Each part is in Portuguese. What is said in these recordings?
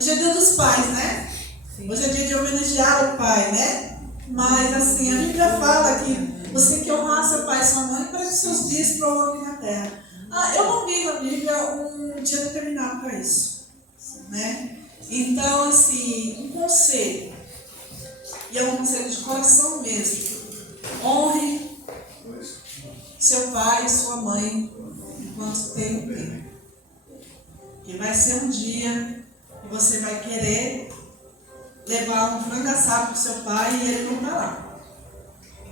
Hoje é dia dos pais, né? Sim. Hoje é dia de homenagear o pai, né? Mas assim, a Bíblia fala que você tem que honrar seu pai e sua mãe para que seus dias prolonguem na terra. Eu não vi na Bíblia um dia determinado para isso, né? Então, assim, um conselho, e é um conselho de coração mesmo: honre seu pai e sua mãe enquanto tem tempo. Porque vai ser um dia que você vai querer levar um frango assado para o seu pai e ele não está lá.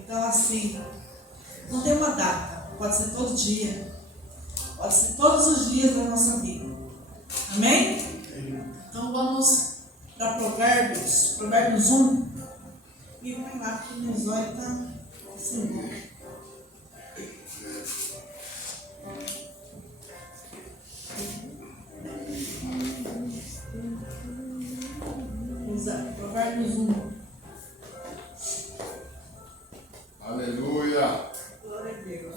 Então, assim, não tem uma data. Pode ser todo dia. Pode ser todos os dias da nossa vida. Amém? Então, vamos para Provérbios 1. E vai lá que o Zóio está assim. Provérbios 1. Aleluia. Glória a Deus.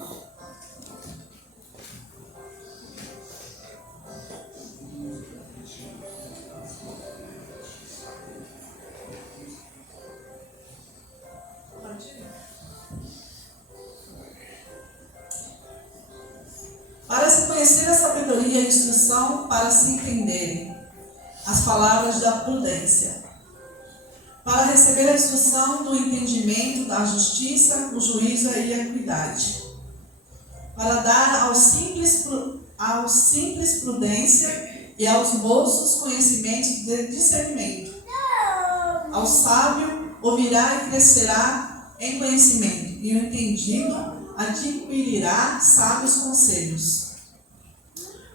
Para se conhecer a sabedoria e a instrução, para se entenderem as palavras da prudência, para receber a instrução do entendimento, da justiça, o juízo e a equidade, para dar aos simples prudência e aos moços conhecimento de discernimento. Ao sábio ouvirá e crescerá em conhecimento, e o entendido adquirirá sábios conselhos.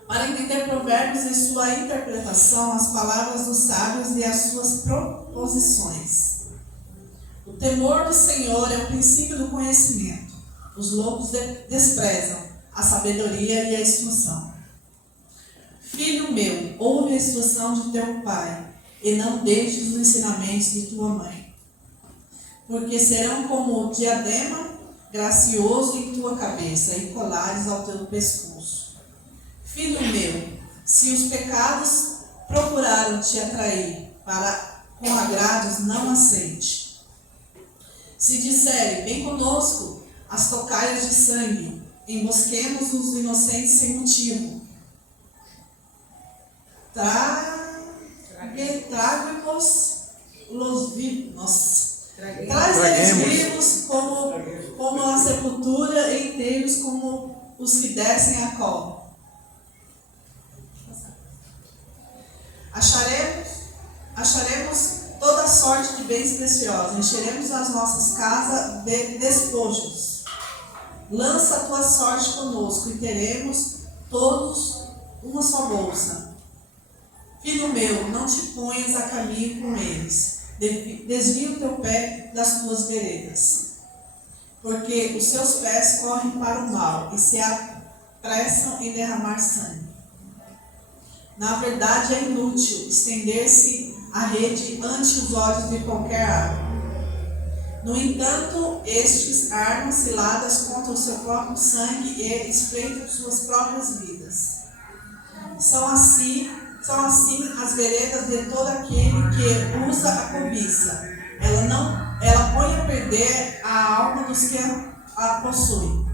Para entender provérbios e sua interpretação, as palavras dos sábios e as suas proposições. O temor do Senhor é o princípio do conhecimento. Os loucos desprezam a sabedoria e a instrução. Filho meu, ouve a instrução de teu pai, e não deixes os ensinamentos de tua mãe, porque serão como o diadema gracioso em tua cabeça e colares ao teu pescoço. Filho meu, se os pecados procuraram te atrair com agrados, não aceite. Se disserem, vem conosco as tocaias de sangue, embosquemos os inocentes sem motivo. Traguemos los vivos. Traz eles vivos como a sepultura, e inteiros como os que descem a cova. Acharemos toda sorte de bens preciosos, encheremos as nossas casas de despojos. Lança a tua sorte conosco e teremos todos uma só bolsa. Filho meu, não te ponhas a caminho com eles, desvia o teu pé das tuas veredas, porque os seus pés correm para o mal e se apressam em derramar sangue. Na verdade, é inútil estender-se a rede ante os olhos de qualquer árvore. No entanto, estes armam ciladas contra o seu próprio sangue e espreitam suas próprias vidas. São assim as veredas de todo aquele que usa a cobiça. Ela põe a perder a alma dos que a possuem.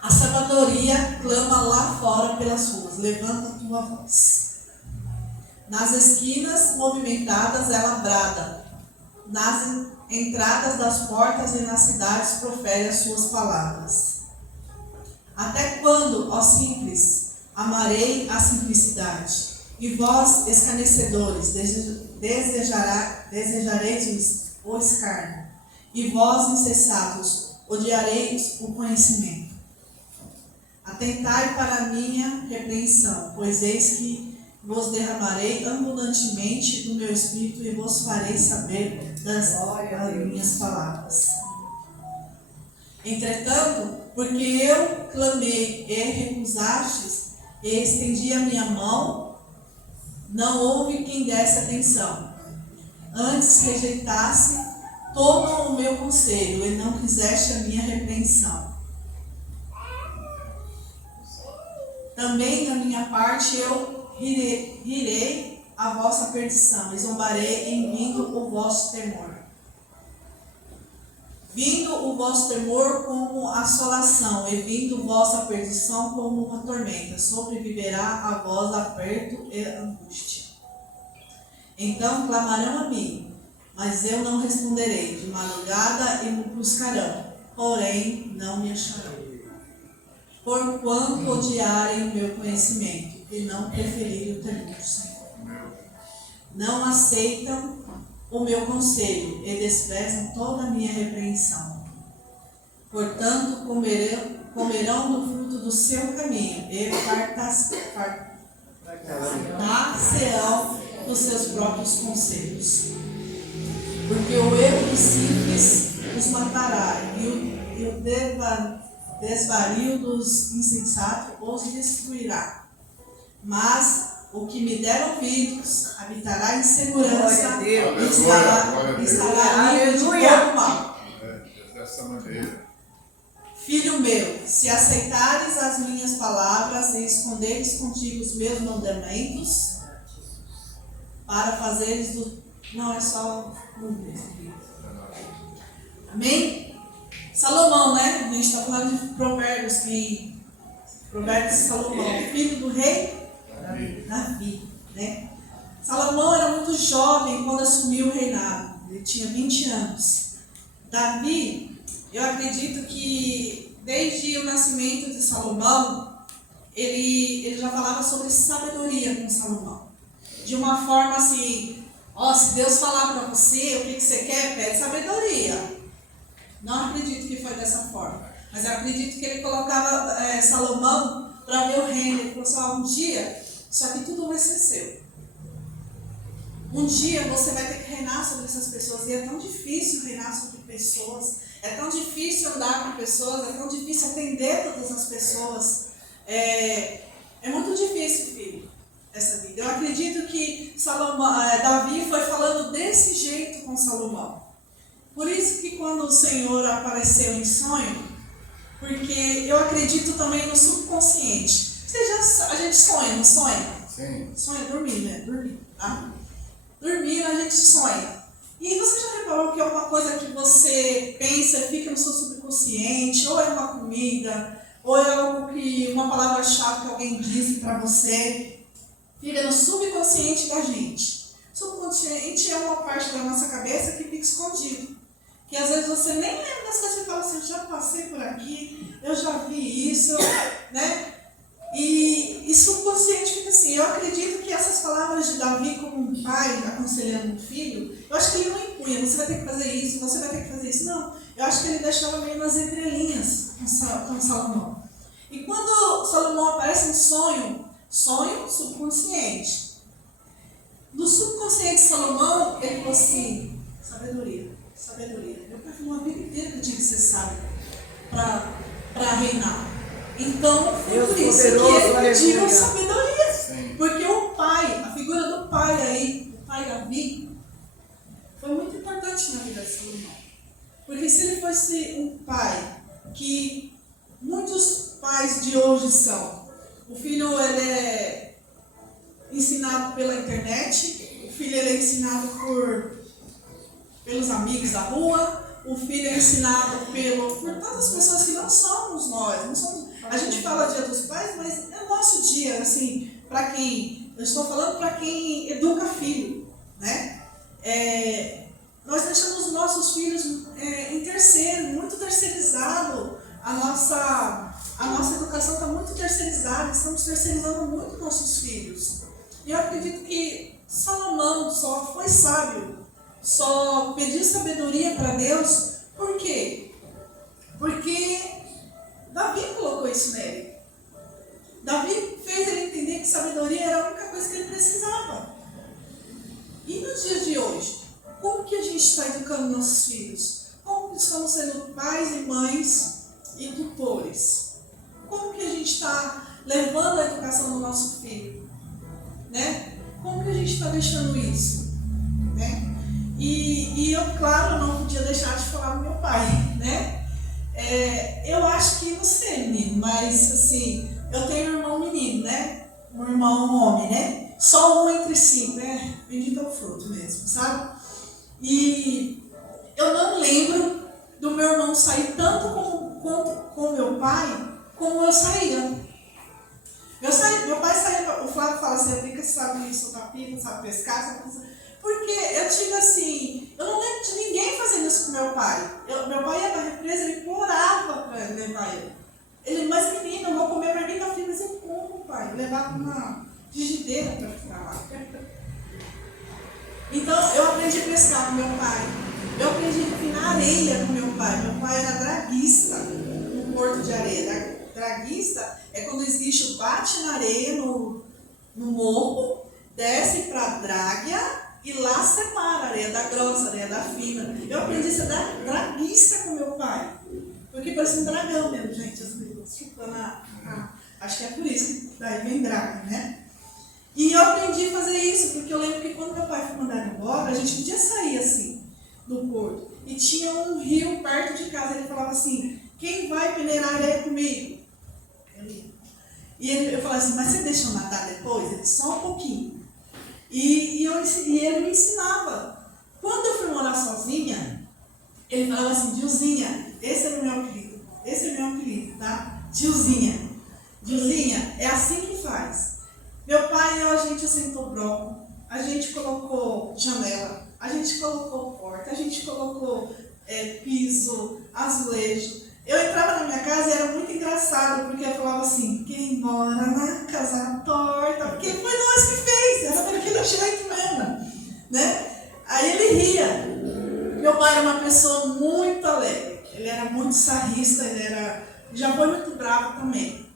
A sabedoria clama lá fora pelas ruas, levanta a tua voz. Nas esquinas movimentadas ela brada, nas entradas das portas e nas cidades profere as suas palavras. Até quando, ó simples, amarei a simplicidade, e vós, escarnecedores, desejareis o escárnio, e vós, insensatos, odiareis o conhecimento. Atentai para a minha repreensão, pois eis que vos derramarei abundantemente do meu espírito e vos farei saber das minhas palavras. Entretanto, porque eu clamei e recusastes, e estendi a minha mão, não houve quem desse atenção. Antes rejeitasse todo o meu conselho e não quiseste a minha repreensão. Também da minha parte eu rirei a vossa perdição, e zombarei em vindo o vosso temor. Vindo o vosso temor como assolação, e vindo vossa perdição como uma tormenta, sobreviverá a vós aperto e angústia. Então clamarão a mim, mas eu não responderei, de madrugada e me buscarão, porém não me acharão. Porquanto odiarem o meu conhecimento, e não preferirem o temor do Senhor. Não aceitam o meu conselho, e desprezam toda a minha repreensão. Portanto, comerão do fruto do seu caminho, e fartar-se-ão dos seus próprios conselhos. Porque o erro dos simples os matará, e o desvario dos insensatos os destruirá. Mas o que me der ouvidos habitará em segurança e estará livre de todo mal. Dessa maneira. Filho meu, se aceitares as minhas palavras e esconderes contigo os meus mandamentos, para fazeres do... Não, é só um mês. Amém? Salomão, né? A gente está falando de Provérbios, Provérbios de Salomão, filho do rei Davi, né? Salomão era muito jovem quando assumiu o reinado. Ele tinha 20 anos. Davi, eu acredito que desde o nascimento de Salomão, ele já falava sobre sabedoria com Salomão. De uma forma assim, se Deus falar para você o que você quer, pede sabedoria. Não acredito que foi dessa forma, mas eu acredito que ele colocava Salomão para ver o reino. Ele falou assim, um dia, isso aqui tudo vai ser seu. Um dia você vai ter que reinar sobre essas pessoas, e é tão difícil reinar sobre pessoas, é tão difícil andar com pessoas, é tão difícil atender todas as pessoas. É muito difícil, filho, essa vida. Eu acredito que Davi foi falando desse jeito com Salomão. Por isso que quando o Senhor apareceu em sonho, porque eu acredito também no subconsciente. A gente sonha, não sonha? Sim. Sonha dormindo, né? Dormindo, tá? Dormindo a gente sonha. E você já reparou que é uma coisa que você pensa, fica no seu subconsciente, ou é uma comida, ou é algo que, uma palavra-chave que alguém disse para você, fica no subconsciente da gente. Subconsciente é uma parte da nossa cabeça que fica escondido. Que às vezes você nem lembra das coisas, você fala assim, eu já passei por aqui, eu já vi isso, né? E subconsciente fica assim. Eu acredito que essas palavras de Davi como um pai aconselhando um filho, eu acho que ele não impunha, você vai ter que fazer isso, você vai ter que fazer isso. Não, eu acho que ele deixava meio nas entrelinhas com Salomão. E quando Salomão aparece em sonho subconsciente. No subconsciente de Salomão, ele falou assim, sabedoria. Meu pai falou a vida inteira que eu tinha que ser sábio para reinar. Então, foi por isso que ele pediu sabedoria. Sim. Porque o pai, a figura do pai aí, o pai Davi, foi muito importante na vida de Salomão. Porque se ele fosse um pai que muitos pais de hoje são, o filho ele é ensinado pela internet, o filho ele é ensinado pelos amigos da rua, o filho é ensinado por tantas pessoas que não somos nós. A gente fala Dia dos Pais, mas é o nosso dia, assim, eu estou falando para quem educa filho, né? Nós deixamos os nossos filhos em terceiro, muito terceirizado. A nossa educação está muito terceirizada, estamos terceirizando muito nossos filhos. E eu acredito que Salomão só foi sábio, só pediu sabedoria para Deus. Por quê? Porque Davi colocou isso nele. Davi fez ele entender que sabedoria era a única coisa que ele precisava. E nos dias de hoje, como que a gente está educando nossos filhos? Como que estamos sendo pais e mães e tutores? Como que a gente está levando a educação do nosso filho? Né? Como que a gente está deixando isso? Né? E eu, claro, não podia deixar de falar do meu pai, né? Eu acho que, não sei, menino, mas assim, eu tenho um irmão menino, né? Um irmão homem, né? só um entre cinco, né? Bendito é o fruto mesmo, sabe? E eu não lembro do meu irmão sair tanto com meu pai como eu saía. Meu pai saía, o Flávio fala assim, a Drica sabe soltar pipa, sabe pescar, sabe. Porque eu tive assim, eu não lembro de ninguém fazendo isso com meu pai. Meu pai ia para a represa, ele implorava para levar ele. Ele, mas menina, eu vou comer marmita fria, mas eu como, pai. Levava uma frigideira para ficar lá. Então, eu aprendi a pescar com meu pai. Eu aprendi a empinar areia com meu pai. Meu pai era draguista no porto de areia. Draguista é quando os lixos batem na areia, no morro, desce para a dráguia e lá separa a areia da grossa, a areia da fina. Eu aprendi a ser draguista com meu pai. Porque parece um dragão mesmo, gente. Acho que é por isso que daí vem draga, né? E eu aprendi a fazer isso, porque eu lembro que quando meu pai foi mandado embora, a gente podia sair assim, do porto. E tinha um rio perto de casa. Ele falava assim, quem vai peneirar areia comigo? Eu falava assim, mas você deixa eu nadar depois? Ele disse, só um pouquinho. E ele me ensinava. Quando eu fui morar sozinha, ele falava assim, Dilzinha, esse é o meu apelido. Esse é o meu apelido, tá? Dilzinha. Dilzinha, é assim que faz. Meu pai e eu, a gente assentou bloco, a gente colocou janela, a gente colocou porta, a gente colocou piso, azulejo. Eu entrava na minha casa e era muito engraçado, porque eu falava assim, quem mora na casa torta, porque foi nós que fez, era daquele jeito mesmo, né? Aí ele ria. Meu pai era uma pessoa muito alegre, ele era muito sarrista, já foi muito bravo também,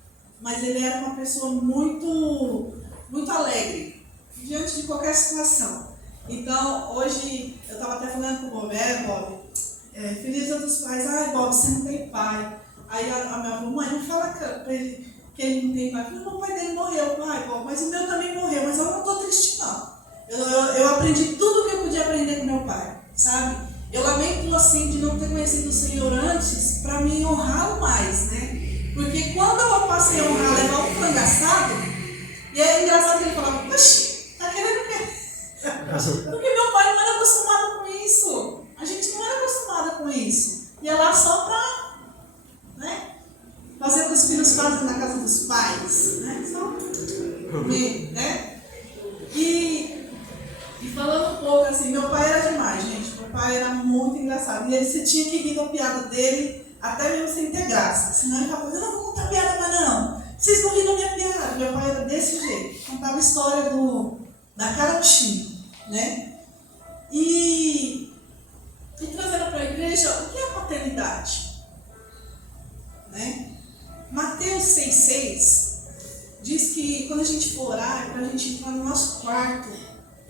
mas ele era uma pessoa muito alegre, diante de qualquer situação. Então, hoje, eu estava até falando com o Bob, Bob, feliz dia dos pais, Bob, você não tem pai. Aí a minha avó, mãe, não fala para ele que ele não tem pai. Eu falei, não, o pai dele morreu, Bob, mas o meu também morreu, mas eu não estou triste não. Eu aprendi tudo o que eu podia aprender com meu pai, sabe? Eu lamento assim de não ter conhecido o Senhor antes, para me honrá-lo mais, né? Porque quando eu passei a honrar, levar um frango assado, e é engraçado que ele falava, oxi, tá querendo o quê? Porque meu pai não era acostumado com isso. A gente não era acostumada com isso. Ia lá só para, né, fazer o que os filhos fazem na casa dos pais, né? Só comer, né? E falando um pouco assim, meu pai era demais, gente. Meu pai era muito engraçado. E você tinha que rir da piada dele, até mesmo sem ter graça. Senão ele falava, eu não vou contar piada mais não. Vocês não riram da minha piada. Meu pai era desse jeito. Contava a história da carochinha, né? E trazendo para a igreja, o que é paternidade? Né? Mateus 6,6 diz que quando a gente for orar, é para a gente entrar no nosso quarto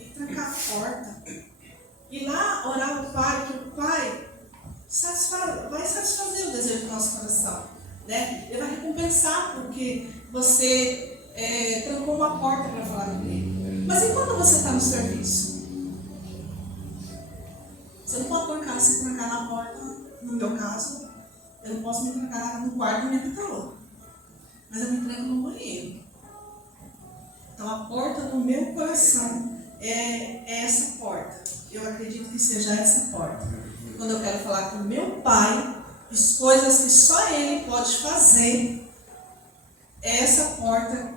e trancar a porta. E lá orar ao Pai, que o Pai vai satisfazer o desejo do nosso coração. Né? Ele vai recompensar porque você trancou uma porta para falar com ele. Mas e quando você está no serviço? Você não pode se trancar na porta, no meu caso, eu não posso me trancar no quarto da minha pitalô. Mas eu me tranco no banheiro. Então a porta do meu coração é essa porta. Eu acredito que seja essa porta. E quando eu quero falar com meu pai, as coisas que só ele pode fazer, essa porta,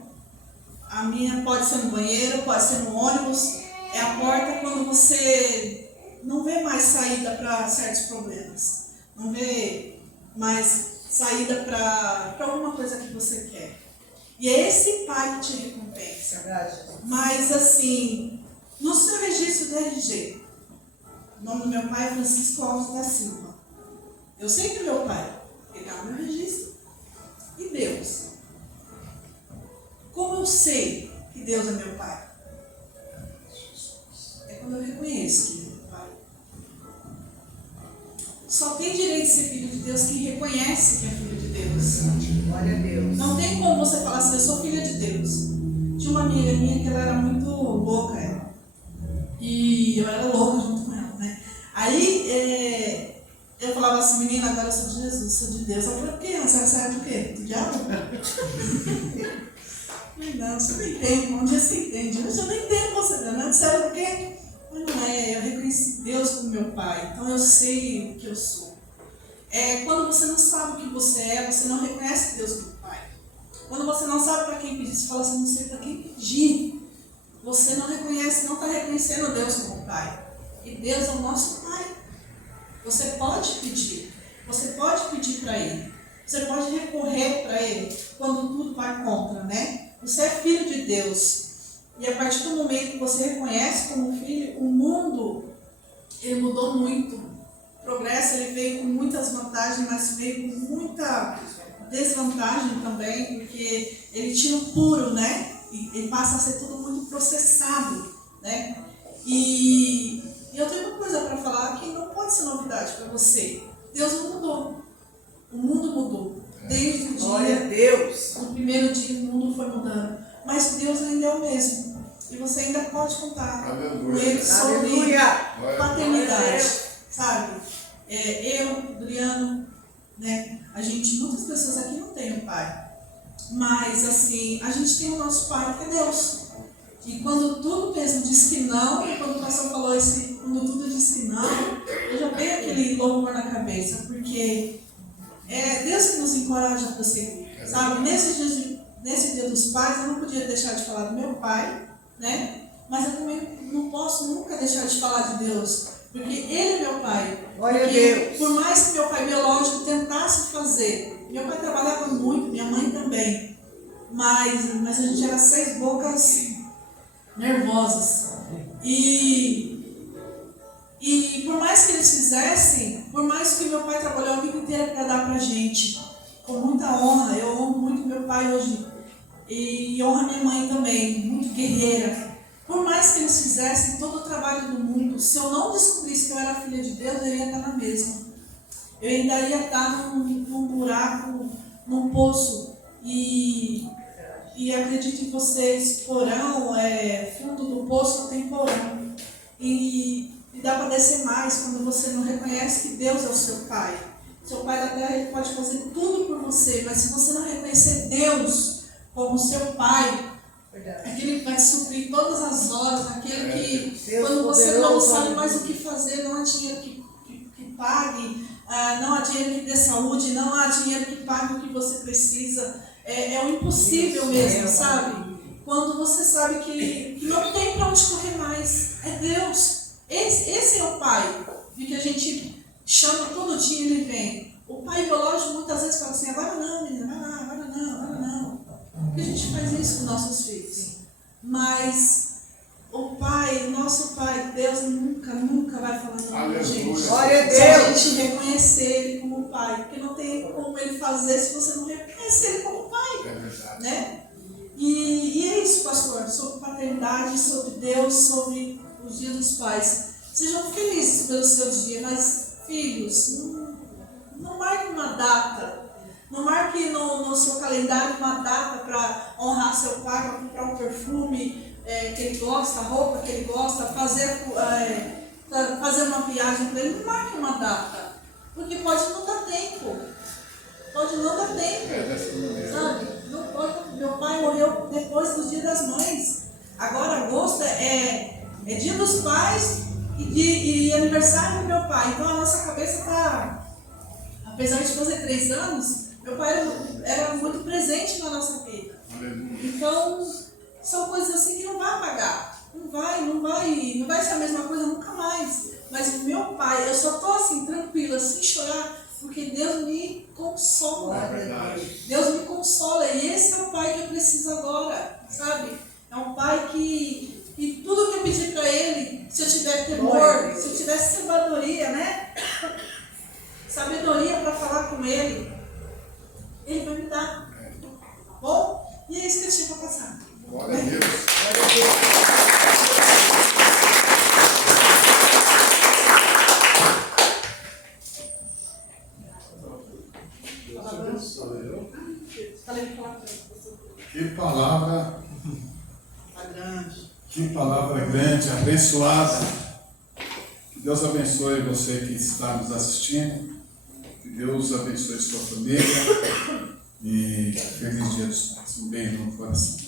a minha pode ser no banheiro, pode ser no ônibus, é a porta quando você não vê mais saída para certos problemas, não vê mais saída para alguma coisa que você quer. E é esse pai que te recompensa. Mas assim, no seu registro do RG, o nome do meu pai é Francisco Alves da Silva. Eu sei que é meu pai, ele está no meu registro. E Deus? Como eu sei que Deus é meu pai? É quando eu reconheço que ele é meu pai. Só tem direito de ser filho de Deus quem reconhece que é filho de Deus. Glória a Deus. Não tem como você falar assim, eu sou filha de Deus. Tinha uma amiga minha que ela era muito louca, e eu era louca junto com ela, né? Aí eu falava assim, menina, agora eu sou de Jesus, sou de Deus. Ela falou, o quê? Você é do quê? Do diabo? Não, você não entende, um dia você entende. Hoje eu não entendo você, não sabe por quê? Mas não é, eu reconheci Deus como meu pai, então eu sei o que eu sou. Quando você não sabe o que você é, você não reconhece Deus como pai. Quando você não sabe para quem pedir, você fala assim, não sei para quem pedir. Você não reconhece, não está reconhecendo Deus como pai. E Deus é o nosso pai. Você pode pedir para Ele. Você pode recorrer para Ele quando tudo vai contra, né? Você é filho de Deus. E a partir do momento que você reconhece como filho, o mundo, ele mudou muito. O progresso, ele veio com muitas vantagens, mas veio com muita desvantagem também, porque ele tira o puro, né? E ele passa a ser tudo muito processado, né? E eu tenho uma coisa para falar que não pode ser novidade para você. Deus não mudou. O mundo mudou. Desde o dia. Glória a Deus. No primeiro dia o mundo foi mudando. Mas Deus ainda é o mesmo. E você ainda pode contar com Ele sobre paternidade. Sabe? Eu, Adriano, né? Muitas pessoas aqui não têm um pai. Mas assim, a gente tem o nosso pai, que é Deus. E quando tudo mesmo diz que não, e quando o pastor falou quando tudo diz que não, eu já veio aquele louvor na cabeça, porque é Deus que nos encoraja a prosseguir, sabe? Nesse dia dos pais, eu não podia deixar de falar do meu pai, né? Mas eu também não posso nunca deixar de falar de Deus, porque Ele é meu pai. Glória a Deus. Por mais que meu pai biológico tentasse fazer, meu pai trabalhava muito, minha mãe também, mas a gente era 6 bocas nervosas. E por mais que eles fizessem, por mais que meu pai trabalhou a vida inteira para dar pra gente, com muita honra, eu honro muito meu pai hoje, e honro minha mãe também, muito guerreira. Por mais que eles fizessem todo o trabalho do mundo, se eu não descobrisse que eu era filha de Deus, eu ia estar na mesma. Eu ainda ia estar num buraco, num poço. E acredito em vocês, porão, fundo do poço tem porão. E dá para descer mais quando você não reconhece que Deus é o seu pai. Seu pai da terra, ele pode fazer tudo por você, mas se você não reconhecer Deus como seu pai, aquele que vai suprir todas as horas, aquele que, Deus quando você poderoso, não sabe mais o que fazer, não há dinheiro que pague, não há dinheiro que dê saúde, não há dinheiro que pague o que você precisa. É o impossível mesmo, sabe? Quando você sabe que não tem para onde correr mais. É Deus. Esse é o pai, de que a gente chama todo dia e ele vem. O pai biológico muitas vezes fala assim, agora não, menina, vai lá, agora não. Porque a gente faz isso com nossos filhos. Mas o pai, nosso pai, Deus nunca vai falar não pra gente. Glória a Se a Deus. gente reconhecer ele como pai, porque não tem como ele fazer se você não reconhecer ele como pai. É verdade. Né? E é isso, pastor, sobre paternidade, sobre Deus, sobre os dias dos pais. Sejam felizes pelo seu dia, mas filhos, não marque uma data. Não marque no seu calendário uma data para honrar seu pai, para comprar um perfume que ele gosta, a roupa que ele gosta, fazer uma viagem para ele. Não marque uma data, porque pode não dar tempo. Pode não dar tempo. Sabe? Não pode. Meu pai morreu depois do Dia das Mães. Agora, agosto é Dia dos Pais e aniversário do meu pai. Então a nossa cabeça está, apesar de fazer 3 anos, meu pai era muito presente na nossa vida. Então, são coisas assim que não vai apagar. Não vai ser a mesma coisa nunca mais. Mas o meu pai, eu só estou assim, tranquila, sem chorar, porque Deus me consola. Deus me consola. E esse é o pai que eu preciso agora, sabe? É um pai que tudo que eu pedir para ele, se eu tiver temor, se eu tiver sabedoria, né? Sabedoria para falar com ele, ele vai me dar. Tá bom? E é isso que eu tinha para passar. Glória a Deus. Que palavra grande, abençoada. Que Deus abençoe você que está nos assistindo. Que Deus abençoe sua família. E feliz dia dos pais. Um beijo no coração.